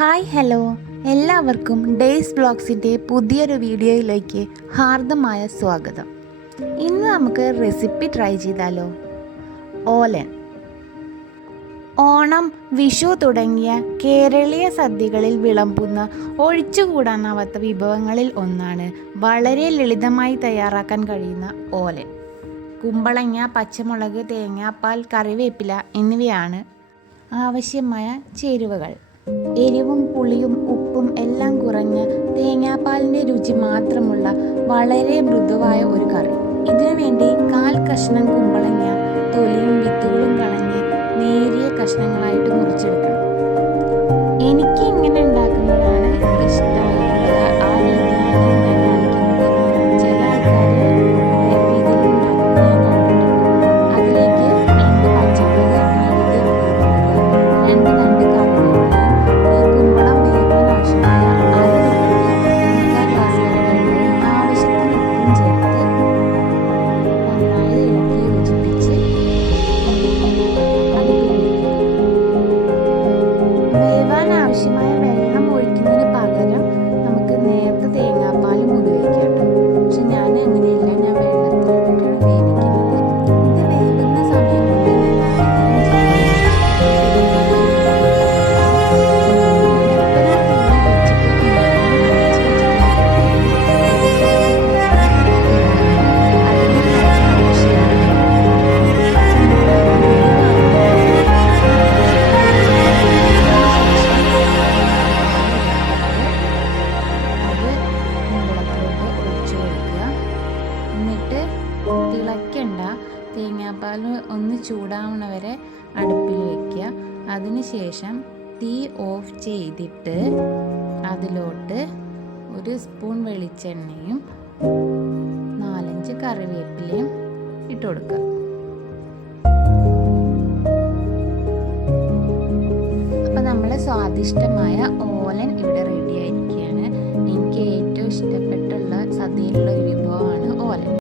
Hi hello, എല്ലാവർക്കും days വ്ളോഗ്സിൻ്റെ പുതിയൊരു വീഡിയോയിലേക്ക് ഹാർദമായ സ്വാഗതം. ഇന്ന് നമുക്ക് റെസിപ്പി ട്രൈ ചെയ്താലോ? ഓലൻ. ഓണം, വിഷു തുടങ്ങിയ കേരളീയ സദ്യകളിൽ വിളമ്പുന്ന ഒഴിച്ചുകൂടാനാവാത്ത വിഭവങ്ങളിൽ ഒന്നാണ് വളരെ ലളിതമായി തയ്യാറാക്കാൻ കഴിയുന്ന ഓലൻ. കുമ്പളങ്ങ, പച്ചമുളക്, തേങ്ങാപ്പാൽ, കറിവേപ്പില എന്നിവയാണ് ആവശ്യമായ ചേരുവകൾ. എരിവും പുളിയും ഉപ്പും എല്ലാം കുറഞ്ഞ തേങ്ങാപ്പാലിൻ്റെ രുചി മാത്രമുള്ള വളരെ മൃദുവായ ഒരു കറി. ഇതിനു വേണ്ടി 1/4 കഷ്ണം കുമ്പളങ്ങ തൊലിയും വിത്തുകളും കളഞ്ഞ് നേരിയ കഷ്ണങ്ങളായിട്ട് മുറിച്ചെടുക്കണം. എനിക്ക് ഇങ്ങനെ ഉണ്ടാക്കുന്നതാണ് ഇഷ്ടമായിട്ടുള്ളത്. ആ രീതിയാണ് ഞാൻ കാണിക്കുന്നത്. ചില ആൾക്കാർ വേറെ രീതിയിൽ ഉണ്ടാക്കുന്നത് ഞാൻ കണ്ടിട്ടുണ്ട്. അതിലേക്ക് 2 പച്ചമുളക് നടുകെ കീറുന്നത്, 2 തണ്ട് കറിവേപ്പിലയും, ഈ കുമ്പളം വേവാൻ ആവശ്യമായ 1/2 മുക്കാൽ ഗ്ലാസ് വെള്ളവും ആവശ്യത്തിന് ഉപ്പും ചേർത്ത് നന്നായി ഇളക്കി യോജിപ്പിച്ച് അടുപ്പിൽ വയ്ക്കുക. വേവാൻ ആവശ്യമായ വെള്ളം ഒഴിക്കുന്നതിന് പകരം നമുക്ക് നേരത്തെ തേങ്ങാപ്പാലും ഉപയോഗിക്കാം കേട്ടോ. പക്ഷെ ഞാൻ അങ്ങനെയില്ല, ഞാൻ വെള്ളത്തിലിട്ടിട്ടാണ് വേവിക്കുന്നത്. ഇത് വേവുന്ന സമയം കൊണ്ട് ഞാൻ നാളികേരം എന്നിട്ട് തിളയ്ക്കണ്ട, തേങ്ങാപ്പാൽ ഒന്ന് ചൂടാവണ വരെ അടുപ്പിൽ വയ്ക്കുക. അതിനുശേഷം തീ ഓഫ് ചെയ്തിട്ട് അതിലോട്ട് 1 സ്പൂൺ വെളിച്ചെണ്ണയും 4-5 കറിവേപ്പിലയും ഇട്ട് കൊടുക്കുക. അപ്പോൾ നമ്മൾ സ്വാദിഷ്ടമായ